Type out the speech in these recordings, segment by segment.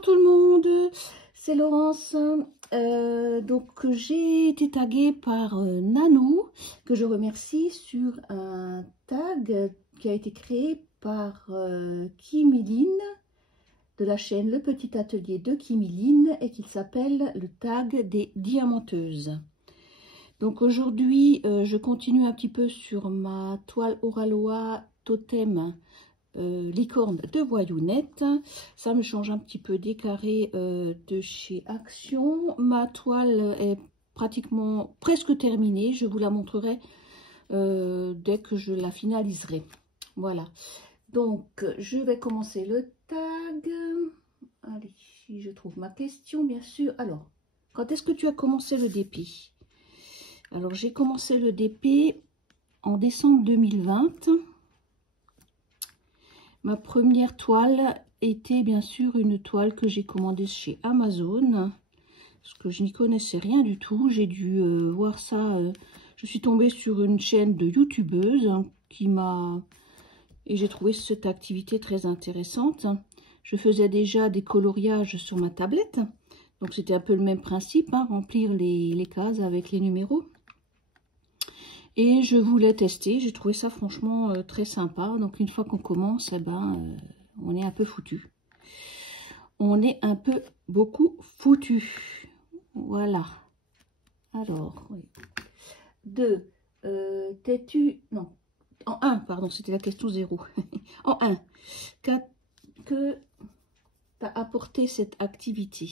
Bonjour tout le monde, c'est Laurence. Donc j'ai été taguée par Nanou, que je remercie, sur un tag qui a été créé par Kimiline, de la chaîne Le Petit Atelier de Kimiline, et qui s'appelle le tag des diamanteuses. Donc aujourd'hui, je continue un petit peu sur ma toile Oraloa Totem licorne de Voyounette. Ça me change un petit peu des carrés de chez Action. Ma toile est pratiquement presque terminée. Je vous la montrerai dès que je la finaliserai. Voilà. Donc, je vais commencer le tag. Allez, si je trouve ma question, bien sûr. Alors, quand est-ce que tu as commencé le DP? Alors, j'ai commencé le DP en décembre 2020. Ma première toile était bien sûr une toile que j'ai commandée chez Amazon, parce que je n'y connaissais rien du tout. J'ai dû voir ça. Je suis tombée sur une chaîne de youtubeuse qui m'a... Et j'ai trouvé cette activité très intéressante. Je faisais déjà des coloriages sur ma tablette. Donc c'était un peu le même principe, remplir les cases avec les numéros. Et je voulais tester, j'ai trouvé ça franchement très sympa. Donc une fois qu'on commence, on est un peu foutu. On est un peu beaucoup foutu. Voilà. Alors, oui. 2. T'es-tu... Non. En 1, pardon, c'était la question 0. En 1. Que t'a apporté cette activité?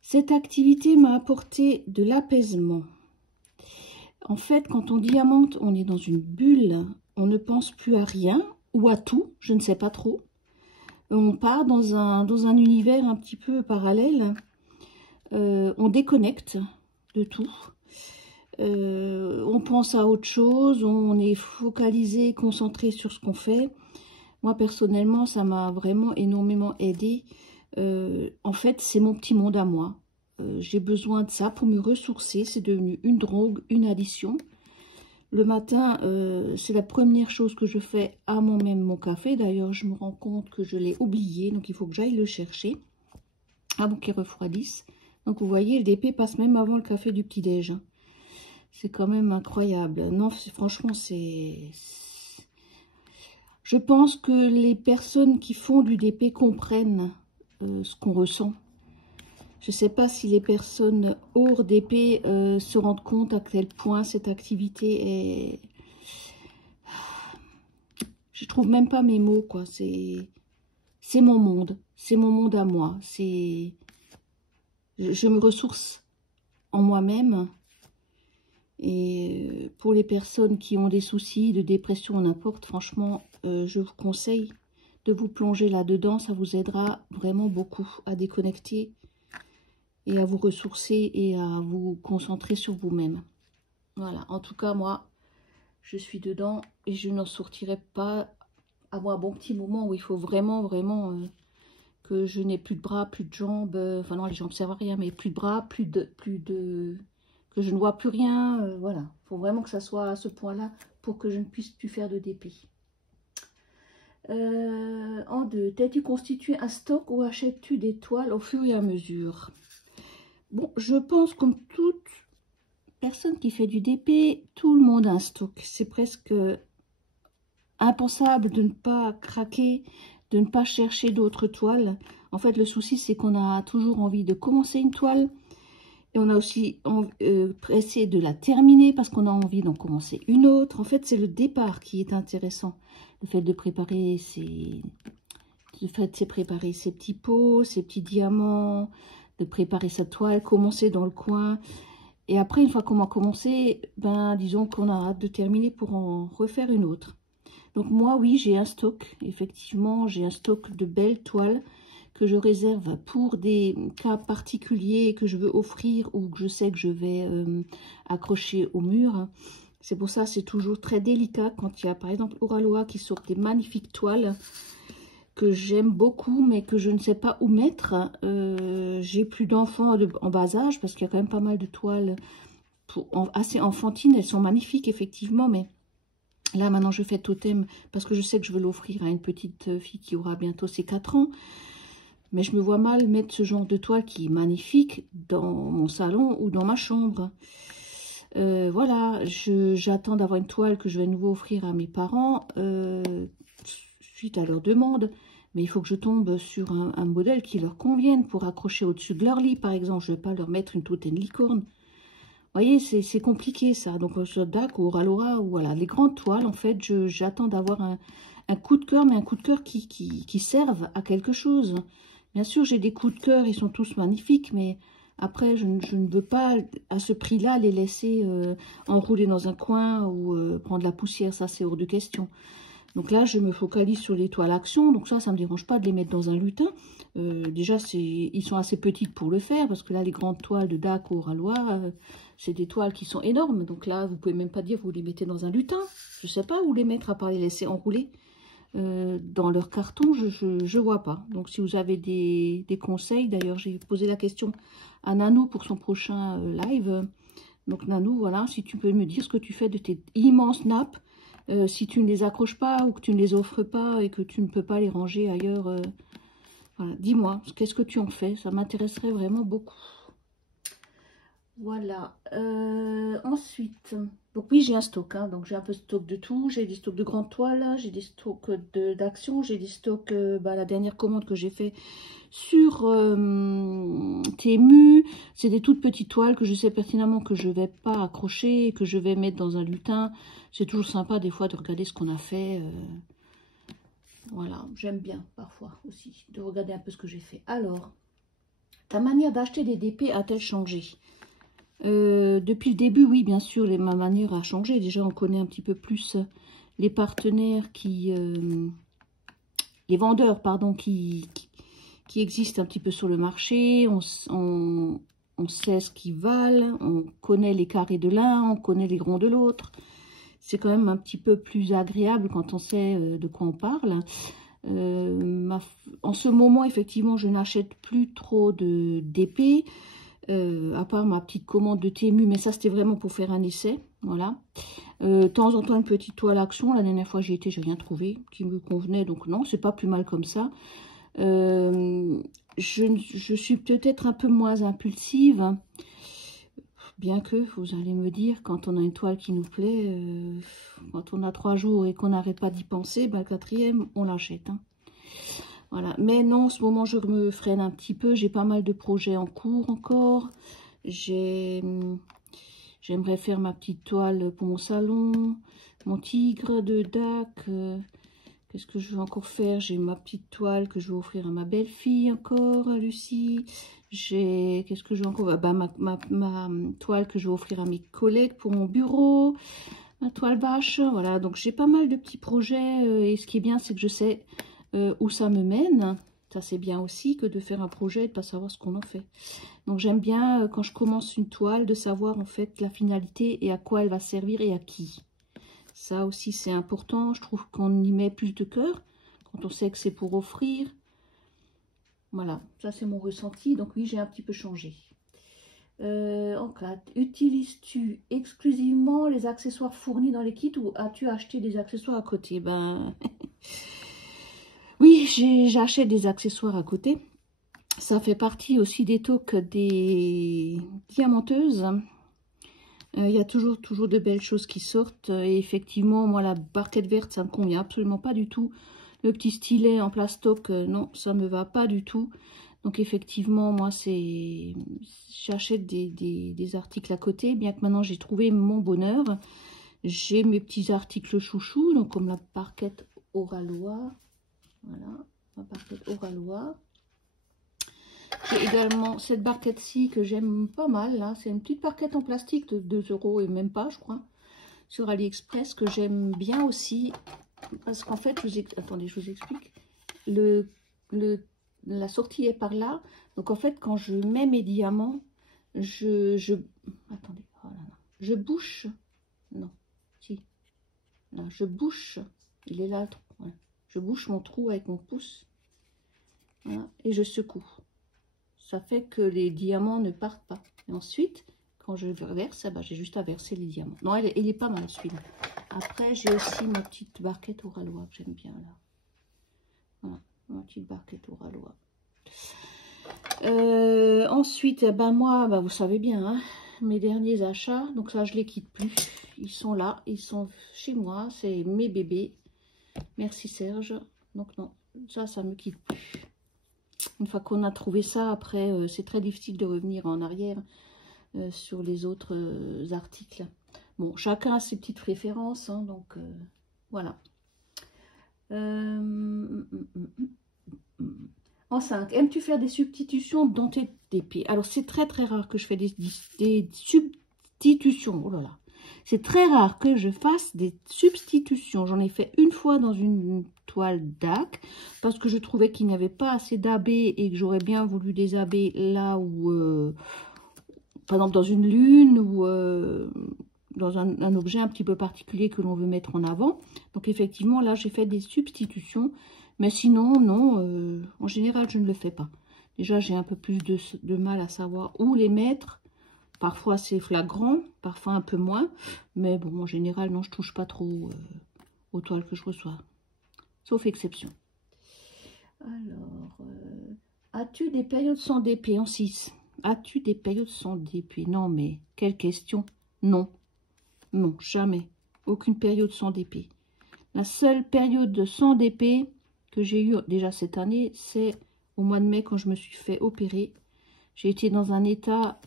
Cette activité m'a apporté de l'apaisement. En fait, quand on diamante, on est dans une bulle, on ne pense plus à rien, ou à tout, je ne sais pas trop. On part dans un univers un petit peu parallèle, on déconnecte de tout. On pense à autre chose, on est focalisé, concentré sur ce qu'on fait. Moi, personnellement, ça m'a vraiment énormément aidé. En fait, c'est mon petit monde à moi. J'ai besoin de ça pour me ressourcer. C'est devenu une drogue, une addiction. Le matin, c'est la première chose que je fais à moi-même mon café. D'ailleurs, je me rends compte que je l'ai oublié. Donc, il faut que j'aille le chercher avant qu'il refroidisse. Donc, vous voyez, le DP passe même avant le café du petit-déj. C'est quand même incroyable. Non, franchement, c'est... Je pense que les personnes qui font du DP comprennent ce qu'on ressent. Je ne sais pas si les personnes hors DP se rendent compte à quel point cette activité est... Je trouve même pas mes mots, quoi. C'est mon monde. C'est mon monde à moi. Je me ressource en moi-même. Et pour les personnes qui ont des soucis de dépression, n'importe, franchement, je vous conseille de vous plonger là-dedans. Ça vous aidera vraiment beaucoup à déconnecter et à vous ressourcer et à vous concentrer sur vous-même. Voilà, en tout cas, moi, je suis dedans et je n'en sortirai pas avant un bon petit moment où il faut vraiment que je n'ai plus de bras, plus de jambes, enfin non, les jambes ne servent à rien, mais plus de bras, que je ne vois plus rien, voilà. Il faut vraiment que ça soit à ce point-là pour que je ne puisse plus faire de DP. En 2, t'as-tu constitué un stock ou achètes-tu des toiles au fur et à mesure? Bon, je pense comme toute personne qui fait du DP, tout le monde a un stock. C'est presque impensable de ne pas craquer, de ne pas chercher d'autres toiles. En fait, le souci, c'est qu'on a toujours envie de commencer une toile. Et on a aussi pressé de la terminer parce qu'on a envie d'en commencer une autre. En fait, c'est le départ qui est intéressant. Le fait de préparer ses petits pots, ses petits diamants, de préparer sa toile, commencer dans le coin. Et après, une fois qu'on a commencé, disons qu'on a hâte de terminer pour en refaire une autre. Donc moi, oui, j'ai un stock. Effectivement, j'ai un stock de belles toiles que je réserve pour des cas particuliers que je veux offrir ou que je sais que je vais accrocher au mur. C'est pour ça c'est toujours très délicat quand il y a par exemple Oraloa qui sort des magnifiques toiles que j'aime beaucoup mais que je ne sais pas où mettre. J'ai plus d'enfants en bas âge parce qu'il y a quand même pas mal de toiles assez enfantines. Elles sont magnifiques effectivement, mais Là, maintenant, je fais totem parce que je sais que je veux l'offrir à une petite fille qui aura bientôt ses 4 ans. Mais je me vois mal mettre ce genre de toile qui est magnifique dans mon salon ou dans ma chambre. Voilà, j'attends d'avoir une toile que je vais à nouveau offrir à mes parents suite à leur demande. Mais il faut que je tombe sur un modèle qui leur convienne pour accrocher au-dessus de leur lit, par exemple. Je ne vais pas leur mettre une totem licorne. Vous voyez, c'est compliqué ça. Donc, sur DAC ou Oralora, ou voilà, les grandes toiles, en fait, j'attends d'avoir un coup de cœur, mais un coup de cœur qui serve à quelque chose. Bien sûr, j'ai des coups de cœur, ils sont tous magnifiques, mais après, je ne veux pas, à ce prix-là, les laisser enrouler dans un coin ou prendre la poussière. Ça, c'est hors de question. Donc là, je me focalise sur les toiles action. Donc ça ne me dérange pas de les mettre dans un lutin. Déjà, ils sont assez petites pour le faire, parce que là, les grandes toiles de DAC ou Oralois, c'est des toiles qui sont énormes. Donc là, vous pouvez même pas dire vous les mettez dans un lutin. Je ne sais pas où les mettre, à part les laisser enrouler dans leur carton. Je vois pas. Donc si vous avez des conseils, d'ailleurs, j'ai posé la question à Nanou pour son prochain live. Donc Nanou, voilà, si tu peux me dire ce que tu fais de tes immenses nappes. Si tu ne les accroches pas ou que tu ne les offres pas et que tu ne peux pas les ranger ailleurs, voilà, dis-moi, qu'est-ce que tu en fais? Ça m'intéresserait vraiment beaucoup. Voilà. Ensuite, donc oui, j'ai un stock, hein, donc j'ai un peu de stock de tout. J'ai des stocks de grandes toiles, j'ai des stocks d'action, j'ai des stocks, la dernière commande que j'ai fait sur Temu, c'est des toutes petites toiles que je sais pertinemment que je vais pas accrocher, que je vais mettre dans un lutin. C'est toujours sympa des fois de regarder ce qu'on a fait. Voilà, j'aime bien parfois aussi de regarder un peu ce que j'ai fait. Alors, ta manière d'acheter des DP a-t-elle changé? Depuis le début, oui, bien sûr, ma manière a changé. Déjà, on connaît un petit peu plus les partenaires les vendeurs, pardon, qui existent un petit peu sur le marché. On sait ce qu'ils valent, on connaît les carrés de l'un, on connaît les ronds de l'autre. C'est quand même un petit peu plus agréable quand on sait de quoi on parle. En ce moment, effectivement, je n'achète plus trop d'épées. À part ma petite commande de Temu, mais ça c'était vraiment pour faire un essai, voilà. De temps en temps une petite toile action, la dernière fois j'y étais, j'ai rien trouvé qui me convenait, donc non, c'est pas plus mal comme ça. Je suis peut-être un peu moins impulsive, bien que, vous allez me dire, quand on a une toile qui nous plaît, quand on a 3 jours et qu'on n'arrête pas d'y penser, ben, le 4e, on l'achète, hein. Voilà, mais non, en ce moment, je me freine un petit peu. J'ai pas mal de projets en cours encore. J'aimerais faire ma petite toile pour mon salon, mon tigre de DAC. Qu'est-ce que je vais encore faire? J'ai ma petite toile que je vais offrir à ma belle-fille encore, à Lucie. Qu'est-ce que je vais encore? Bah, ma toile que je vais offrir à mes collègues pour mon bureau. Ma toile vache, voilà. Donc, j'ai pas mal de petits projets. Et ce qui est bien, c'est que je sais où ça me mène. Ça c'est bien aussi que de faire un projet et de pas savoir ce qu'on en fait. Donc j'aime bien quand je commence une toile de savoir en fait la finalité et à quoi elle va servir et à qui. Ça aussi c'est important, je trouve qu'on y met plus de cœur quand on sait que c'est pour offrir. Voilà, ça c'est mon ressenti, donc oui j'ai un petit peu changé. En cas, utilises-tu exclusivement les accessoires fournis dans les kits ou as-tu acheté des accessoires à côté? Ben... Oui, j'achète des accessoires à côté. Ça fait partie aussi des toques des diamanteuses. Il y a toujours de belles choses qui sortent. Et effectivement, moi, la barquette verte, ça ne me convient absolument pas du tout. Le petit stylet en plastoc, non, ça ne me va pas du tout. Donc effectivement, moi, j'achète des articles à côté. Bien que maintenant, j'ai trouvé mon bonheur. J'ai mes petits articles chouchous, donc comme la barquette Oralois. Voilà, ma barquette Oralois. J'ai également cette barquette-ci que j'aime pas mal. C'est une petite barquette en plastique de 2 € et même pas, je crois, sur AliExpress, que j'aime bien aussi. Parce qu'en fait, attendez, je vous explique. La sortie est par là. Donc en fait, quand je mets mes diamants, attendez, oh là là, je bouche. Non, si. Là, je bouche. Il est là, le trou. Voilà. Je bouche mon trou avec mon pouce. Voilà, et je secoue. Ça fait que les diamants ne partent pas. Et ensuite, quand je verse, bah, j'ai juste à verser les diamants. Non, il est pas mal celui-là. Après, j'ai aussi ma petite barquette Oralois que j'aime bien là. Voilà, ma petite barquette Oralois. Ensuite, ben moi, ben vous savez bien, hein, mes derniers achats, donc ça je les quitte plus. Ils sont là, ils sont chez moi, c'est mes bébés. Merci Serge. Donc non, ça me quitte plus. Une fois qu'on a trouvé ça, après, c'est très difficile de revenir en arrière sur les autres articles. Bon, chacun a ses petites préférences, hein, donc voilà. En 5, aimes-tu faire des substitutions dans tes DP? Alors, c'est très très rare que je fais des substitutions. Oh là là. C'est très rare que je fasse des substitutions. J'en ai fait une fois dans une toile DAC parce que je trouvais qu'il n'y avait pas assez d'AB et que j'aurais bien voulu des AB là où, par exemple, dans une lune ou dans un objet un petit peu particulier que l'on veut mettre en avant. Donc, effectivement, là, j'ai fait des substitutions. Mais sinon, non, en général, je ne le fais pas. Déjà, j'ai un peu plus de mal à savoir où les mettre. Parfois, c'est flagrant, parfois un peu moins. Mais bon, en général, non, je ne touche pas trop aux toiles que je reçois. Sauf exception. Alors, as-tu des périodes sans DP en 6? As-tu des périodes sans DP? Non, mais quelle question? Non. Non, jamais. Aucune période sans DP. La seule période sans DP que j'ai eu déjà cette année, c'est au mois de mai quand je me suis fait opérer. J'ai été dans un état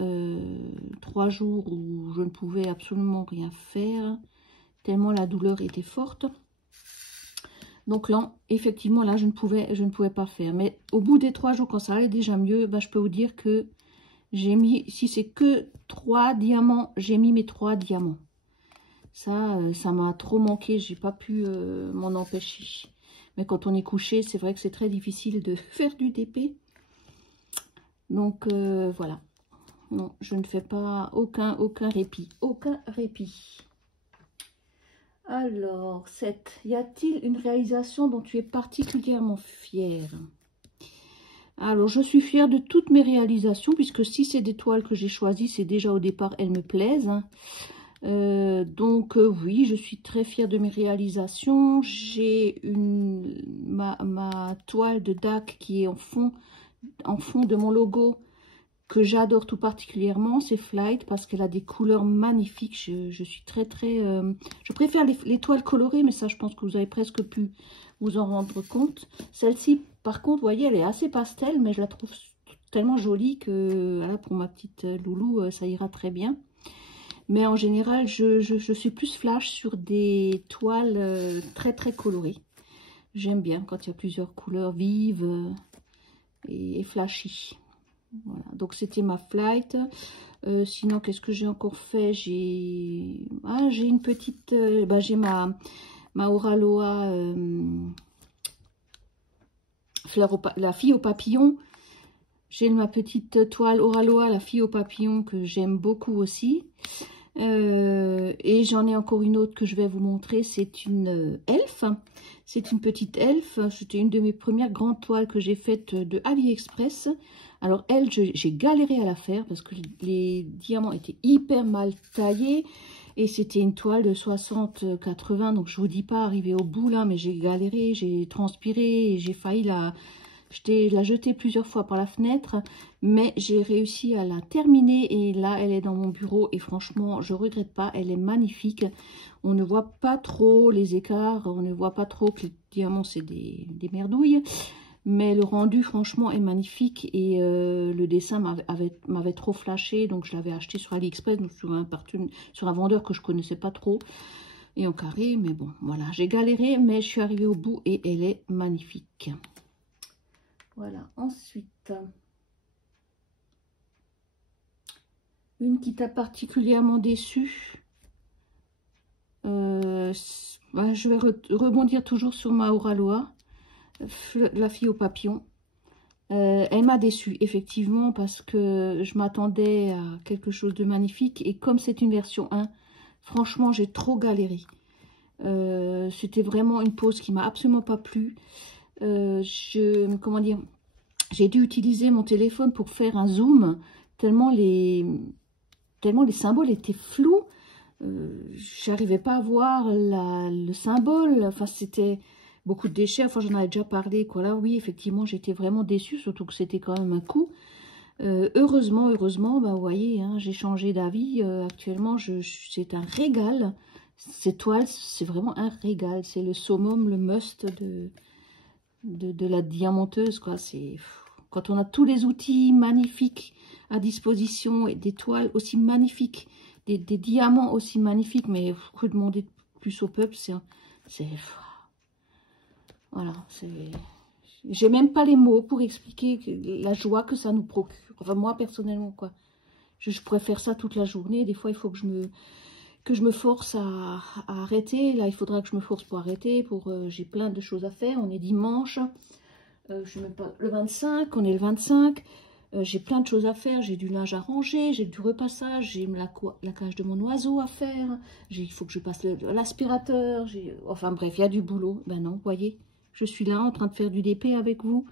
3 jours où je ne pouvais absolument rien faire, tellement la douleur était forte. Donc là, effectivement, là, je ne pouvais pas faire. Mais au bout des 3 jours, quand ça allait déjà mieux, ben, je peux vous dire que j'ai mis, si c'est que 3 diamants, j'ai mis mes 3 diamants. Ça m'a trop manqué, j'ai pas pu m'en empêcher. Mais quand on est couché, c'est vrai que c'est très difficile de faire du DP. Donc voilà. Non, je ne fais pas aucun répit. Aucun répit. Alors, 7. Y a-t-il une réalisation dont tu es particulièrement fière? Alors, je suis fière de toutes mes réalisations, puisque si c'est des toiles que j'ai choisies, c'est déjà au départ, elles me plaisent. Hein. Donc oui, je suis très fière de mes réalisations. J'ai ma toile de DAC qui est en fond de mon logo que j'adore tout particulièrement, c'est Flight parce qu'elle a des couleurs magnifiques. Je suis très je préfère les toiles colorées, mais ça je pense que vous avez presque pu vous en rendre compte. Celle-ci par contre, vous voyez, elle est assez pastel, mais je la trouve tellement jolie que voilà, pour ma petite loulou, ça ira très bien. Mais en général, je suis plus flash sur des toiles très colorées. J'aime bien quand il y a plusieurs couleurs vives et flashy. Voilà, donc c'était ma Flight. Sinon, qu'est-ce que j'ai encore fait? J'ai une petite... j'ai ma Oralois, la fille au papillon. J'ai ma petite toile Oralois, la fille au papillon, que j'aime beaucoup aussi. Et j'en ai encore une autre que je vais vous montrer, c'est une elfe, c'est une petite elfe, c'était une de mes premières grandes toiles que j'ai faites de AliExpress. Alors elle, j'ai galéré à la faire parce que les diamants étaient hyper mal taillés et c'était une toile de 60-80, donc je vous dis pas arriver au bout là, mais j'ai galéré, j'ai transpiré et j'ai failli la jeter plusieurs fois par la fenêtre, mais j'ai réussi à la terminer et là elle est dans mon bureau et franchement je regrette pas, elle est magnifique. On ne voit pas trop les écarts, on ne voit pas trop que les diamants c'est des merdouilles, mais le rendu franchement est magnifique et le dessin m'avait trop flashé, donc je l'avais acheté sur AliExpress, donc sur un vendeur que je connaissais pas trop et en carré, mais bon voilà, j'ai galéré mais je suis arrivée au bout et elle est magnifique. Voilà, ensuite, une qui t'a particulièrement déçu. Je vais rebondir toujours sur ma Oralois, la fille au papillon. Elle m'a déçue, effectivement, parce que je m'attendais à quelque chose de magnifique. Et comme c'est une version 1, franchement, j'ai trop galéré. C'était vraiment une pose qui m'a absolument pas plu. Comment dire, j'ai dû utiliser mon téléphone pour faire un zoom, tellement les symboles étaient flous. j'arrivais pas à voir le symbole. Enfin, c'était beaucoup de déchets. Enfin, j'en avais déjà parlé, quoi. Là, oui, effectivement, j'étais vraiment déçue, surtout que c'était quand même un coup. Heureusement, bah, vous voyez, hein, j'ai changé d'avis. Actuellement, c'est un régal. Ces toiles, c'est vraiment un régal. C'est le summum, le must de la diamanteuse, quoi. C'est quand on a tous les outils magnifiques à disposition et des toiles aussi magnifiques, des diamants aussi magnifiques, mais que demander de plus au peuple, voilà, j'ai même pas les mots pour expliquer la joie que ça nous procure. Enfin, moi, personnellement, quoi. Je pourrais faire ça toute la journée. Des fois, il faut que je me force à arrêter. Là, il faudra que je me force pour arrêter. J'ai plein de choses à faire. On est dimanche. Je suis même pas le 25. On est le 25. J'ai plein de choses à faire. J'ai du linge à ranger. J'ai du repassage. J'ai la cage de mon oiseau à faire. Il faut que je passe l'aspirateur. Enfin, bref, il y a du boulot. Ben non, vous voyez. Je suis là en train de faire du DP avec vous.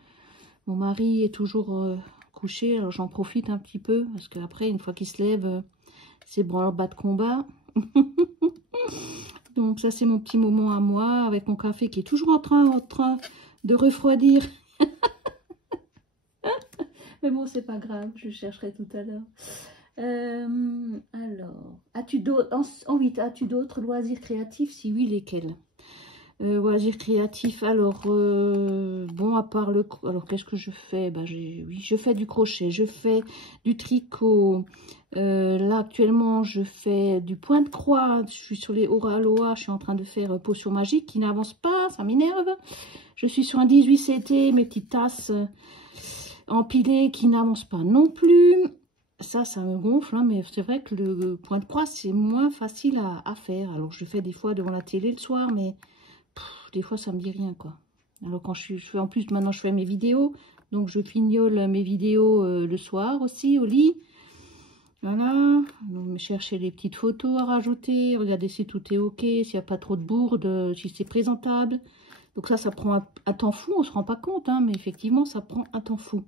Mon mari est toujours couché, alors j'en profite un petit peu, parce qu'après, une fois qu'il se lève, c'est branle-bas de combat. Donc ça, c'est mon petit moment à moi, avec mon café qui est toujours en train de refroidir. Mais bon, c'est pas grave, je chercherai tout à l'heure. Alors, as-tu d'autres loisirs créatifs? Si oui, lesquels? Loisirs créatifs, alors, bon, à part alors, qu'est-ce que je fais? Ben, oui, je fais du crochet, je fais du tricot. Là, actuellement, je fais du point de croix. Je suis sur les Ora-Aloha, je suis en train de faire potion magique qui n'avance pas, ça m'énerve. Je suis sur un 18 CT, mes petites tasses empilées qui n'avancent pas non plus. Ça me gonfle, hein, mais c'est vrai que le point de croix, c'est moins facile à faire. Alors, je le fais des fois devant la télé le soir, mais des fois, ça me dit rien, quoi. Alors, quand je fais, en plus, maintenant, je fais mes vidéos. Donc, je fignole mes vidéos le soir aussi, au lit. Voilà. Donc, me chercher les petites photos à rajouter. Regarder si tout est OK, s'il n'y a pas trop de bourde, si c'est présentable. Donc, ça prend un temps fou. On ne se rend pas compte, hein, mais effectivement, ça prend un temps fou.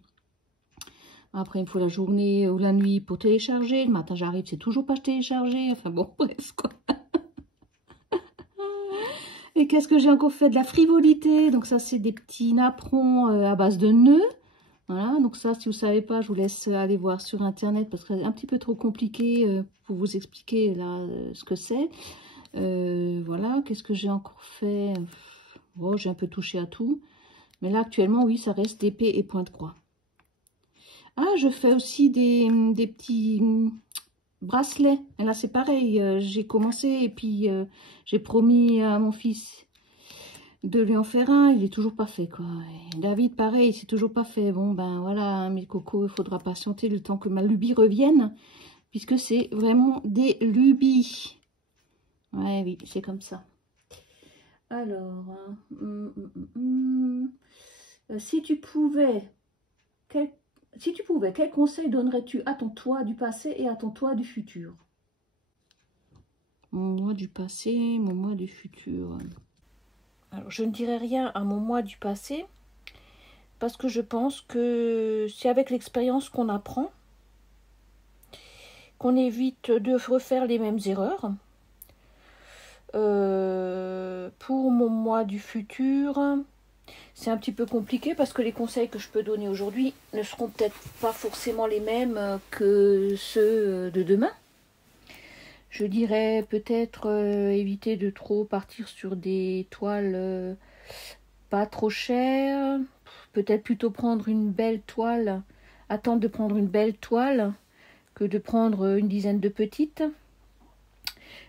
Après, il me faut la journée ou la nuit pour télécharger. Le matin, j'arrive, c'est toujours pas téléchargé. Enfin, bon, bref, quoi. Et qu'est-ce que j'ai encore fait? De la frivolité. Donc ça, c'est des petits napperons à base de nœuds. Voilà, donc ça, si vous ne savez pas, je vous laisse aller voir sur Internet parce que c'est un petit peu trop compliqué pour vous expliquer là ce que c'est. Voilà, qu'est-ce que j'ai encore fait? Oh, j'ai un peu touché à tout. Mais là, actuellement, oui, ça reste épée et point de croix. Ah, je fais aussi des petits bracelet. Et là, c'est pareil. J'ai commencé et puis j'ai promis à mon fils de lui en faire un. Il est toujours pas fait, quoi. Et David, pareil, c'est toujours pas fait. Bon, ben voilà, hein, mes cocos, il faudra patienter le temps que ma lubie revienne. Puisque c'est vraiment des lubies. Ouais, oui, c'est comme ça. Alors, si tu pouvais... quel conseil donnerais-tu à ton toi du passé et à ton toi du futur? Mon moi du passé, mon moi du futur. Alors, je ne dirais rien à mon moi du passé parce que je pense que c'est avec l'expérience qu'on apprend, qu'on évite de refaire les mêmes erreurs. Pour mon moi du futur, c'est un petit peu compliqué parce que les conseils que je peux donner aujourd'hui ne seront peut-être pas forcément les mêmes que ceux de demain. Je dirais peut-être éviter de trop partir sur des toiles pas trop chères. Peut-être plutôt prendre une belle toile, attendre de prendre une belle toile que de prendre une dizaine de petites.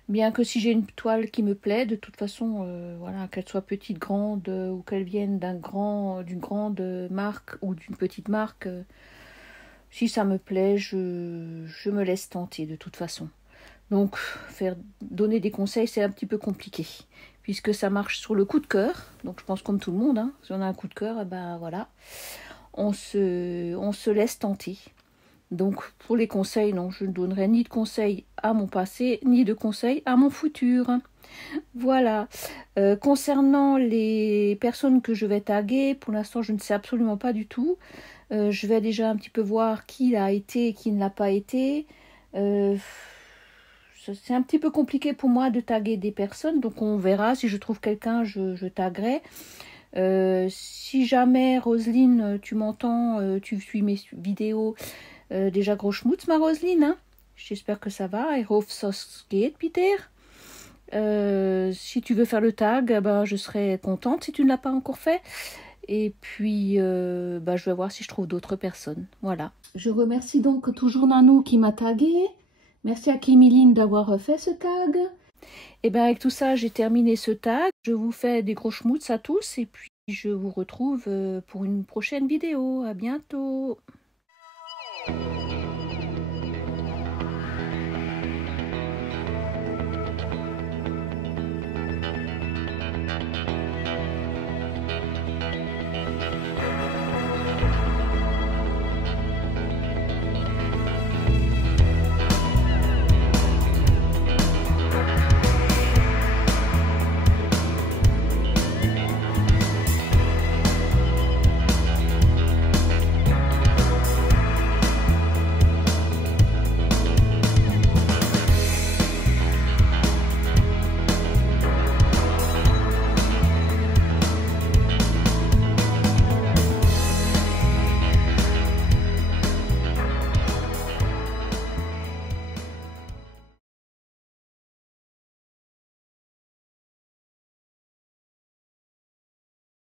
Bien que si j'ai une toile qui me plaît, de toute façon, voilà, qu'elle soit petite, grande, ou qu'elle vienne d'une grande marque ou d'une petite marque, si ça me plaît, je me laisse tenter de toute façon. Donc, donner des conseils, c'est un petit peu compliqué, puisque ça marche sur le coup de cœur. Donc, je pense comme tout le monde, hein, si on a un coup de cœur, et ben voilà, on se laisse tenter. Donc, pour les conseils, non, je ne donnerai ni de conseils à mon passé, ni de conseils à mon futur. Voilà. Concernant les personnes que je vais taguer, pour l'instant, je ne sais absolument pas du tout. Je vais déjà un petit peu voir qui l'a été et qui ne l'a pas été. c'est un petit peu compliqué pour moi de taguer des personnes, donc on verra. Si je trouve quelqu'un, je taguerai. Si jamais, Roselyne, tu m'entends, tu suis mes vidéos, déjà gros schmutz, ma Roselyne, hein. J'espère que ça va. Ich hoffe, das geht, Peter. Si tu veux faire le tag, bah, je serai contente si tu ne l'as pas encore fait. Et puis, bah, je vais voir si je trouve d'autres personnes. Voilà. Je remercie donc toujours Nanou qui m'a tagué. Merci à Kimiline d'avoir fait ce tag. Et bien avec tout ça, j'ai terminé ce tag. Je vous fais des gros schmutz à tous et puis je vous retrouve pour une prochaine vidéo. À bientôt.